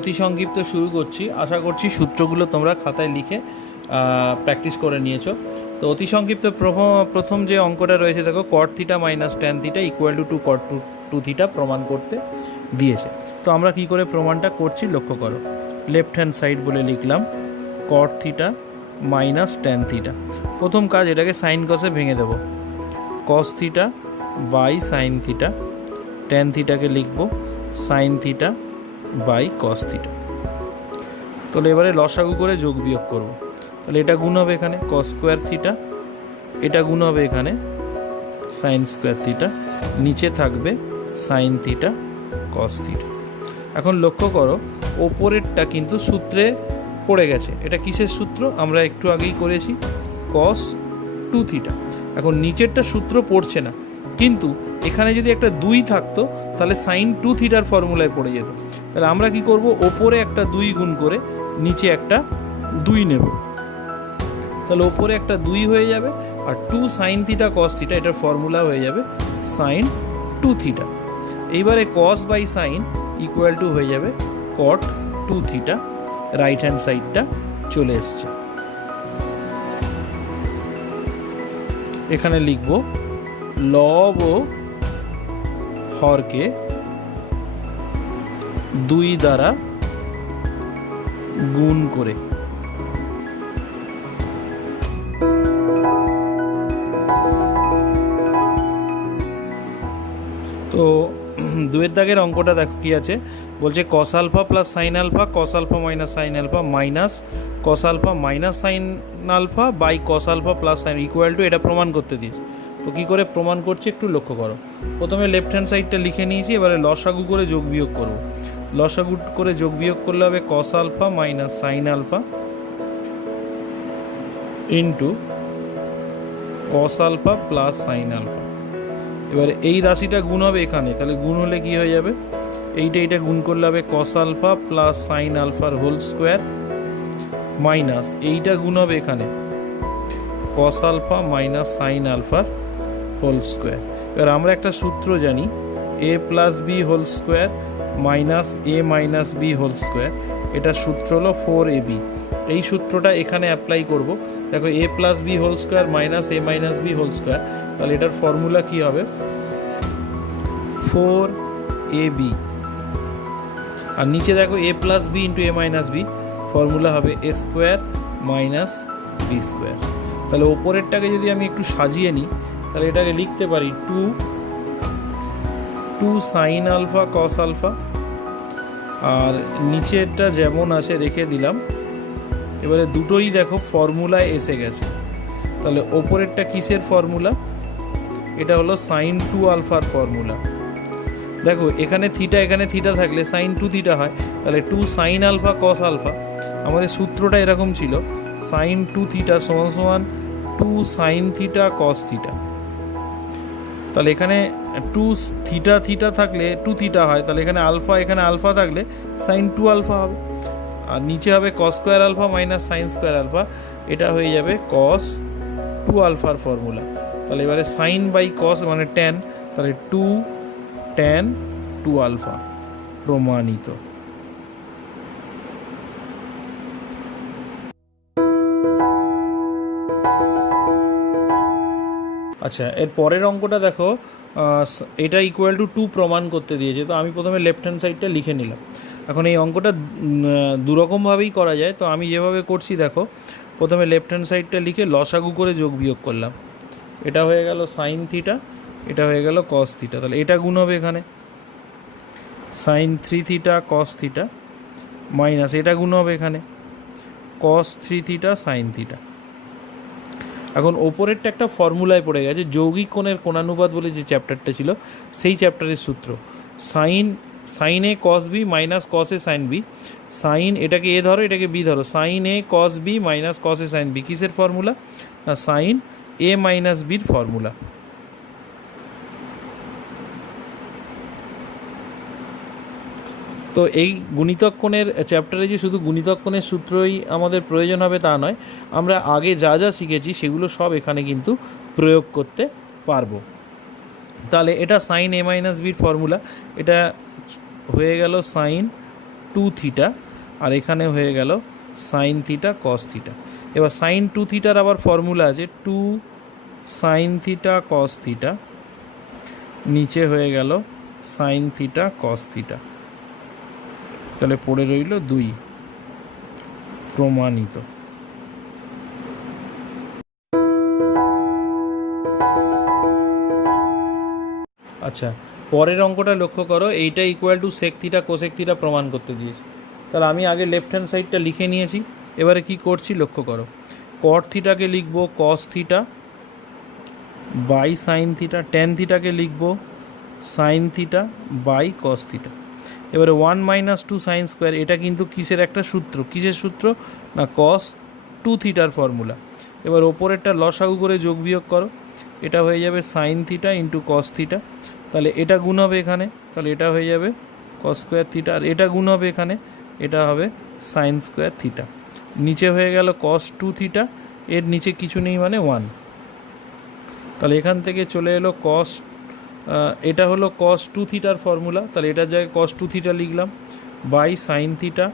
অতি সংক্ষিপ্ত শুরু করছি। আশা করছি সূত্রগুলো তোমরা খাতায় লিখে প্র্যাকটিস করে নিয়েছো। তো অতি সংক্ষিপ্ত প্রথম যে অঙ্কটা রয়েছে দেখো, cot theta minus tan theta equal to cot two theta প্রমাণ করতে দিয়েছে। তো আমরা কি করে প্রমাণটা করছি লক্ষ্য করো। লেফট হ্যান্ড সাইড বলে লিখলাম cot theta minus tan theta. প্রথম কাজ, এটাকে সাইন কসে ভেঙে দেবো। Cos theta by sine theta, tan থিটাকে লিখবো sine theta by cos theta. তাহলে এবারে লসাগু করে যোগ বিয়োগ করব। তাহলে এটা গুণ হবে এখানে কস স্কোয়ার থিটা, এটা গুণ হবে এখানে সাইন স্কোয়ার থিটা, নিচে থাকবে সাইন থিটা কস থিটা। এখন লক্ষ্য করো ওপরেরটা কিন্তু সূত্রে পড়ে গেছে। এটা কিসের সূত্র? আমরা একটু আগেই করেছি, কস টু থিটা। এখন নিচেরটা সূত্র পড়ছে না, কিন্তু এখানে যদি একটা 2 থাকতো তাহলে সাইন টু থিটার ফর্মুলায় পড়ে যেত। তাহলে আমরা কি করব, ওপরে একটা 2 গুণ করে নিচে একটা 2 নেব। তাহলে ওপরে একটা 2 হয়ে যাবে, আর 2 সাইন থিটা কস থিটা এটার ফর্মুলা হয়ে যাবে সাইন টু থিটা। এইবারে cos by sine equal to হয়ে যাবে cot two theta. Right hand সাইডটা চলে এসছে। এখানে লিখব লব ও হরকে 2 দ্বারা গুণ করে। তো 2 দাগের অঙ্কটা দেখো কি আছে, বলছে cos alpha plus sine alpha, cos alpha minus sine alpha, minus cos alpha minus sine alpha by cos alpha plus sine equal to, এটা প্রমাণ করতে দিয়েছে। তো কী করে প্রমাণ করছি একটু লক্ষ্য করো। প্রথমে লেফট হ্যান্ড সাইডটা লিখে নিয়েছি, এবারে লসাগু করে যোগ বিয়োগ করব। লসাগু করে যোগ বিয়োগ করলে হবে cos alpha minus sine alpha into cos alpha plus sine alpha. এবারে এই রাশিটা গুণ হবে এখানে, তাহলে গুণ হলে কি হয়ে যাবে, এইটা গুণ করলে হবে কস আলফা প্লাস সাইন আলফার হোল স্কোয়ার, মাইনাস এইটা গুণ হবে এখানে কস আলফা মাইনাস সাইন আলফার হোল স্কোয়ার। এবার আমরা একটা সূত্র জানি, A plus B whole square minus A minus B whole square. এটা সূত্র হলো 4ab। এই সূত্রটা এখানে অ্যাপ্লাই করব। দেখো A plus B whole square minus A minus B whole square, তাহলে এটার ফর্মুলা কি হবে 4ab। আর নিচে দেখো A plus B into A minus B, formula হবে A square minus B square. তাহলে ওপরেরটাকে যদি আমি একটু সাজিয়ে নিই, তাহলে এটাকে লিখতে পারি two sine alpha cos alpha, আর নিচেরটা যেমন আছে রেখে দিলাম। এবারে দুটোই দেখো ফর্মুলায় এসে গেছে। তাহলে ওপরেরটা কিসের ফর্মুলা? এটা হলো সাইন টু আলফার ফর্মুলা। দেখো এখানে থিটা থাকলে সাইন টু থিটা হয়, তাহলে 2 সাইন আলফা কস আলফা। আমাদের সূত্রটা এরকম ছিল, সাইন টু থিটা সমান সমান 2 সাইন থিটা কস থিটা। তাহলে এখানে 2 থিটা থাকলে 2 থিটা হয়, তাহলে এখানে আলফা থাকলে সাইন 2 আলফা হবে। আর নিচে হবে cos square alpha minus sine square alpha, এটা হয়ে যাবে কস 2 আলফার ফর্মুলা। তাহলে এবারে সাইন বাই কস মানে ট্যান, তাহলে 2 ট্যান 2 আলফা প্রমাণিত। আচ্ছা, এর পরের অঙ্কটা দেখো, এটা ইকুয়াল টু 2 প্রমাণ করতে দিয়েছে। তো আমি প্রথমে লেফট হ্যান্ড সাইডটা লিখে নিলাম। এখন এই অঙ্কটা দুরকমভাবেই করা যায়। তো আমি যেভাবে করছি দেখো, প্রথমে লেফট হ্যান্ড সাইডটা লিখে লসাগু করে যোগ বিয়োগ করলাম। এটা হয়ে গেল সাইন থিটা, এটা হয়ে গেল কস থিটা। তাহলে এটা গুণ হবে এখানে sine 3 theta cos theta, minus এটা গুণ হবে এখানে কস 3 থিটা সাইন থিটা। এখন ওপরেরটা একটা ফর্মুলায় পড়ে গেছে, যৌগিক কোণের কোণানুপাত বলে যে চ্যাপ্টারটা ছিল সেই চ্যাপ্টারের সূত্র, সাইন এ কস বি মাইনাস কস এ সাইন বি। সাইন এটাকে এ ধরো, এটাকে বি ধরো, সাইন এ কস বি মাইনাস কস এ সাইন বি কিসের ফর্মুলা? না সাইন এ মাইনাস বির ফর্মুলা। তো এই গুণিতক কোণের চ্যাপ্টারে যে শুধু গুণিতক কোণের সূত্রই আমাদের প্রয়োজন হবে তা নয়, আমরা আগে যা যা শিখেছি সেগুলো সব এখানে কিন্তু প্রয়োগ করতে পারবো। তাহলে এটা সাইন এ মাইনাস বির ফর্মুলা, এটা হয়ে গেল সাইন 2 থিটা, আর এখানে হয়ে গেল সাইন থিটা কস থিটা। এবার সাইন 2 থিটার আবার ফর্মুলা আছে 2 সাইন থিটা কস থিটা, নিচে হয়ে গেল সাইন থিটা কস থিটা। তাহলে পড়ে রইল 2, প্রমাণিত। আচ্ছা, পরের অঙ্কটা লক্ষ্য করো, এইটা equal to sec theta cosec theta প্রমাণ করতে দিয়েছি। তাহলে আমি আগে লেফট হ্যান্ড সাইডটা লিখে নিয়েছি, এবারে কি করছি লক্ষ্য করো, কট থিটাকে লিখব cos theta by sine theta, tan থিটাকে লিখব sine theta by cos theta. এবারে 1 - 2 সাইন স্কোয়ার, এটা কিন্তু কিসের একটা সূত্র, কিসের সূত্র না কস 2 থিটার ফর্মুলা। এবার ওপরেরটা লসাগু করে যোগ বিয়োগ করো, এটা হয়ে যাবে sign theta into cos theta. তাহলে এটা গুণ হবে এখানে, তাহলে এটা হয়ে যাবে কস স্কোয়ার থিটা, আর এটা গুণ হবে এখানে, এটা হবে সাইন স্কোয়ার থিটা। নিচে হয়ে গেল কস 2 থিটা, এর নিচে কিছু নেই মানে 1। তাহলে এখান থেকে চলে এলো কস, এটা হলো কস 2 থিটার ফর্মুলা, তাহলে এটার জায়গায় কস 2 থিটা লিখলাম by sine theta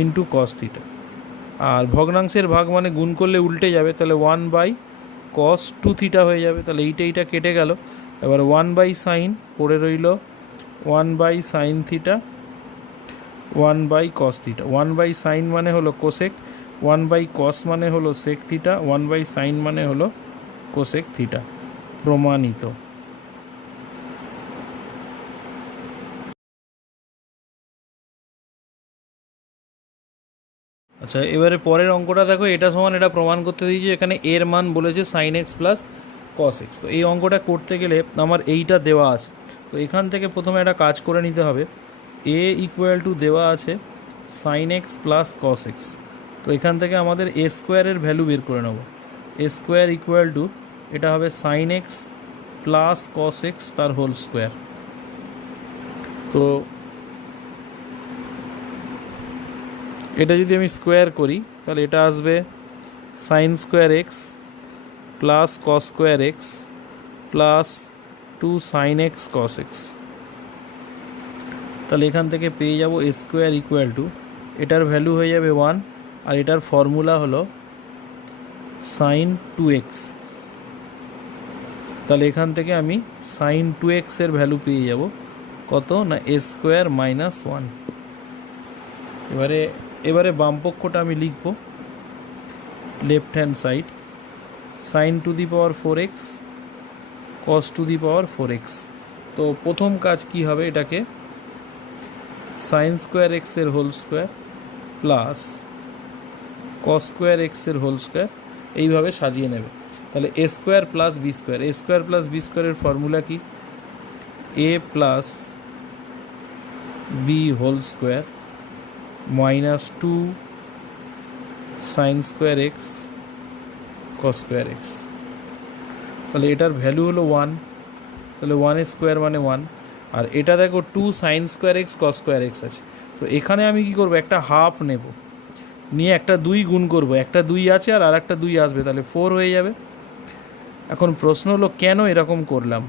into cos theta. আর ভগ্নাংশের ভাগ মানে গুণ করলে উল্টে যাবে, তাহলে 1 বাই কস 2 থিটা হয়ে যাবে। তাহলে এইটা কেটে গেল, এবার 1 বাই সাইন পড়ে রইল 1 by sine theta 1 by cos theta. 1 by sine মানে হলো কোসেক, 1 বাই কস মানে হলো সেক থিটা, 1 বাই সাইন মানে হলো কোসেক থিটা। প্রমাণিত। আচ্ছা, এবারে পরের অঙ্কটা দেখো, এটা সমান এটা প্রমাণ করতে দিয়েছি, এখানে এর মান বলেছে sine x plus cos x. তো এই অঙ্কটা করতে গেলে আমার এইটা দেওয়া আছে, তো এখান থেকে প্রথমে একটা কাজ করে নিতে হবে। এ ইকুয়াল টু দেওয়া আছে sine x plus cos x, তো এখান থেকে আমাদের এ স্কোয়ারের ভ্যালু বের করে নেব। এ স্কোয়ার ইকুয়াল টু এটা হবে sine x plus cos X তার হোল স্কোয়ার। তো এটা যদি আমি স্কোয়ার করি তাহলে এটা আসবে sine square X plus cos square X plus 2 sine X cos X. তাহলে এখান থেকে পেয়ে যাব এ স্কোয়ার ইকুয়াল টু, এটার ভ্যালু হয়ে যাবে 1, আর এটার ফর্মুলা হলো সাইন 2x। তাহলে এখান থেকে আমি সাইন 2x এর ভ্যালু পেয়ে যাব কত না এ স্কোয়ার মাইনাস 1। এবারে বাম পক্ষটা আমি লিখব left hand side, sine to the power 4x cos to the power 4x। তো প্রথম কাজ কি হবে, এটাকে সাইন স্কোয়ার এক্স এর whole square plus cos square X এর হোল স্কোয়ার এইভাবে সাজিয়ে নেবে। তাহলে A square plus B square, A square plus B স্কোয়ারের ফর্মুলা কি, A plus B whole square minus 2 sine square X cos square X. তাহলে এটার ভ্যালু হলো 1, তাহলে 1 স্কোয়ার মানে 1, আর এটা দেখো 2 sine square X cos square x আছে। তো এখানে আমি কি করব, একটা হাফ নেব, নিয়ে একটা 2 গুণ করব, একটা 2 আছে আর একটা 2 আসবে, তাহলে 4 হয়ে যাবে। এখন প্রশ্ন হলো কেন এরকম করলাম,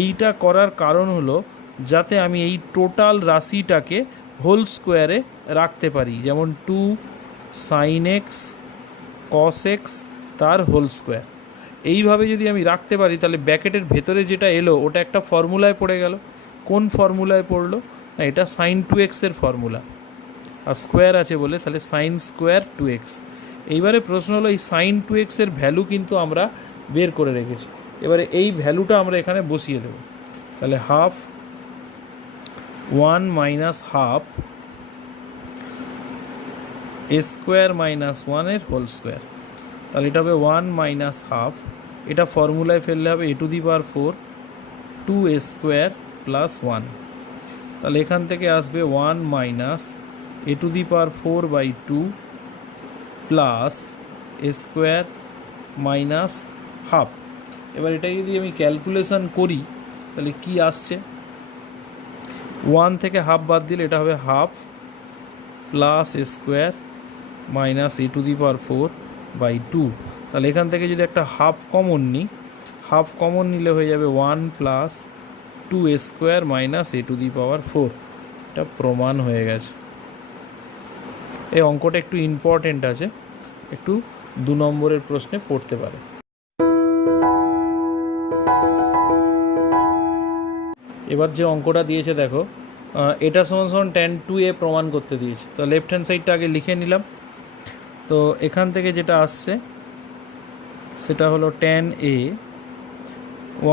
এইটা করার কারণ হলো যাতে আমি এই টোটাল রাশিটাকে হোল স্কোয়ারে রাখতে পারি, যেমন 2 সাইন এক্স কস এক্স তার হোল স্কোয়ার। এইভাবে যদি আমি রাখতে পারি তাহলে ব্র্যাকেটের ভেতরে যেটা এলো ওটা একটা ফর্মুলায় পড়ে গেল। কোন ফর্মুলায় পড়লো না, এটা সাইন 2x এর ফর্মুলা, আর স্কোয়ার আছে বলে তাহলে সাইন স্কোয়ার 2x। এইবারে প্রশ্ন হলো এই সাইন 2x এর ভ্যালু কিন্তু আমরা বের করে রেখেছি, এবারে এই ভ্যালুটা আমরা এখানে বসিয়ে দেব। তাহলে হাফ 1 মাইনাস হাফ এ স্কোয়ার মাইনাস 1 এর হোল স্কোয়ার। তাহলে এটা হবে 1 মাইনাস হাফ, এটা ফর্মুলায় ফেললে হবে A to the power 4 2 A square plus 1। তাহলে এখান থেকে আসবে 1 minus A to the power 4 by 2 plus A square minus half. এবার এটা যদি আমি ক্যালকুলেশন করি তাহলে কি আসছে, ওয়ান থেকে হাফ বাদ দিলে এটা হবে half plus A square minus A to the power 4/2। তাহলে এখান থেকে যদি একটা হাফ কমন নিই, হাফ কমন নিলে হয়ে যাবে 1 plus 2a square minus A to the power 4। এটা প্রমাণ হয়ে গেছে। এই অঙ্কটা একটু ইম্পর্টেন্ট আছে, একটু 2 নম্বরের প্রশ্নে পড়তে পারে। এবার যে অঙ্কটা দিয়েছে দেখো, এটা সমান সমান tan 2a প্রমাণ করতে দিয়েছে। তো লেফট হ্যান্ড সাইডটা আগে লিখে নিলাম। তো এখান থেকে যেটা আসছে সেটা হলো tan a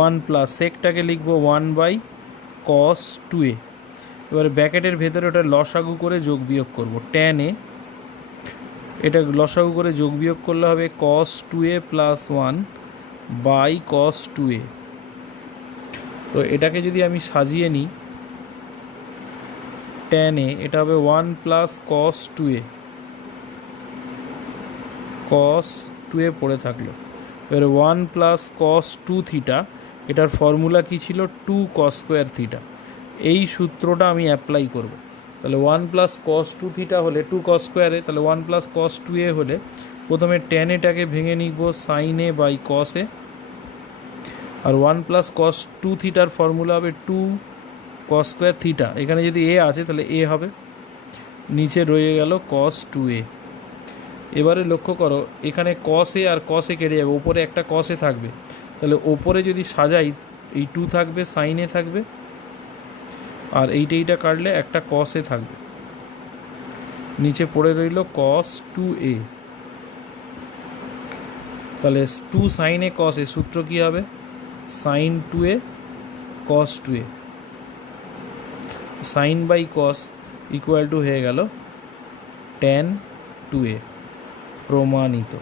1 প্লাস সেকটাকে লিখবো 1/cos 2a। এবারে ব্র্যাকেটের ভেতরে ওটা লসাগু করে যোগ বিয়োগ করব। tan a এটা লসাগু করে যোগ বিয়োগ করলে হবে cos 2a plus 1/cos 2a। তো এটাকে যদি আমি সাজিয়ে নিই, tan a এটা হবে 1 plus cos 2a, cos 2a পড়ে থাকলো। এবারে 1 প্লাস cos 2 থিটা, এটার ফর্মুলা কী ছিল 2 cos স্কোয়ার থিটা। এই সূত্রটা আমি অ্যাপ্লাই করব। তাহলে 1 প্লাস cos 2 থিটা হলে 2 cos স্কোয়ারে, তাহলে 1 প্লাস cos 2a হলে প্রথমে tan এটাকে ভেঙে নিব sin a by cos a, আর 1 প্লাস cos 2 থিটার ফর্মুলা হবে 2 cos স্কোয়ার থিটা। এখানে যদি a আছে তাহলে a হবে, নিচে রয়ে গেল cos 2a। এবারে লক্ষ্য করো এখানে cos a R cos a কেটে যাবে, ওপরে একটা cos a থাকবে। তাহলে ওপরে যদি সাজাই এই 2 থাকবে, sin a থাকবে, আর এইটা কাটলে একটা cos a থাকবে, নিচে পড়ে রইল cos 2a। তাহলে 2 sin a cos a সূত্র কী হবে, sin 2a cos 2a, sin বাই cos ইকুয়াল টু হয়ে গেল tan 2a। প্রমাণিত।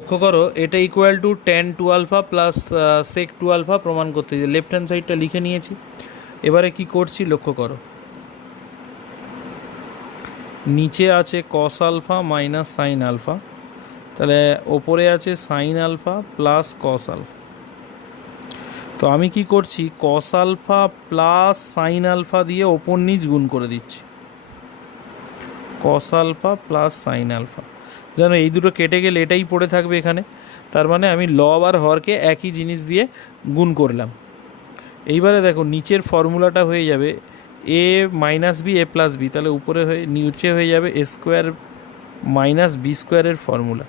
লক্ষ্য করো এটা equal to tan 2 alpha plus sec 2 alpha প্রমাণ করতে যে লেফট হ্যান্ড সাইডটা লিখে নিয়েছি। এবারে কি করছি লক্ষ্য করো, নিচে আছে cos alpha minus sine alpha, তাহলে ওপরে আছে sine alpha plus cos alpha. তো আমি কি করছি, cos alpha plus sine alpha দিয়ে ওপর নিচ গুণ করে দিচ্ছি, cos alpha plus sine alpha. যেন এই দুটো কেটে গেলে এটাই পড়ে থাকবে এখানে, তার মানে আমি লব আর হরকে একই জিনিস দিয়ে গুণ করলাম। এইবারে দেখো নিচের ফর্মুলাটা হয়ে যাবে a minus B A plus B, তাহলে উপরে হয়ে নিচে হয়ে যাবে এ স্কোয়ার মাইনাস বি স্কোয়ারের ফর্মুলা।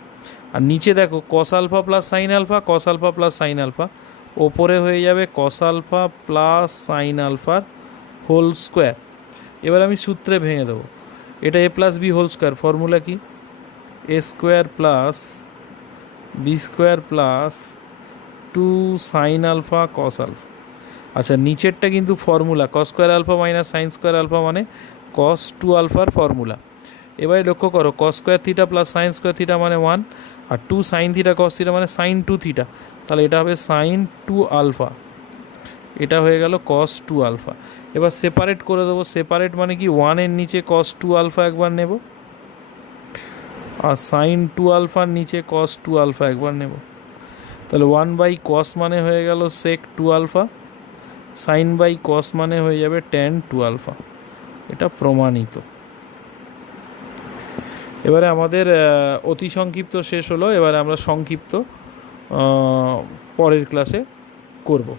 আর নিচে দেখো cos alpha plus sine alpha, cos alpha plus sine alpha, ওপরে হয়ে যাবে cos আলফা প্লাস সাইন আলফার হোল স্কোয়ার। এবার আমি সূত্রে ভেঙে দেবো, এটা A plus B whole square, formula কি A square plus B square plus 2 sine alpha cos alpha. আচ্ছা নিচেরটা কিন্তু formula cos square alpha minus sine square alpha মানে cos 2 আলফার ফর্মুলা। এবারে লক্ষ্য করো cos square theta plus sine square theta মানে 1, আর 2 সাইন থিটা cos থিটা মানে সাইন 2 থিটা, তাহলে এটা হবে সাইন 2 আলফা। এটা হয়ে গেল cos 2 আলফা। এবার সেপারেট করে দেবো, সেপারেট মানে কি 1-এর নিচে cos 2 আলফা একবার নেব, আর সাইন 2 আলফার নিচে cos 2 আলফা একবার নেব। তাহলে 1/cos মানে হয়ে গেল sec 2 alpha, sine by cos মানে হয়ে যাবে tan 2 আলফা। এটা প্রমাণিত। এবারে আমাদের অতি সংক্ষিপ্ত শেষ হলো, এবারে আমরা সংক্ষিপ্ত পরের ক্লাসে করব।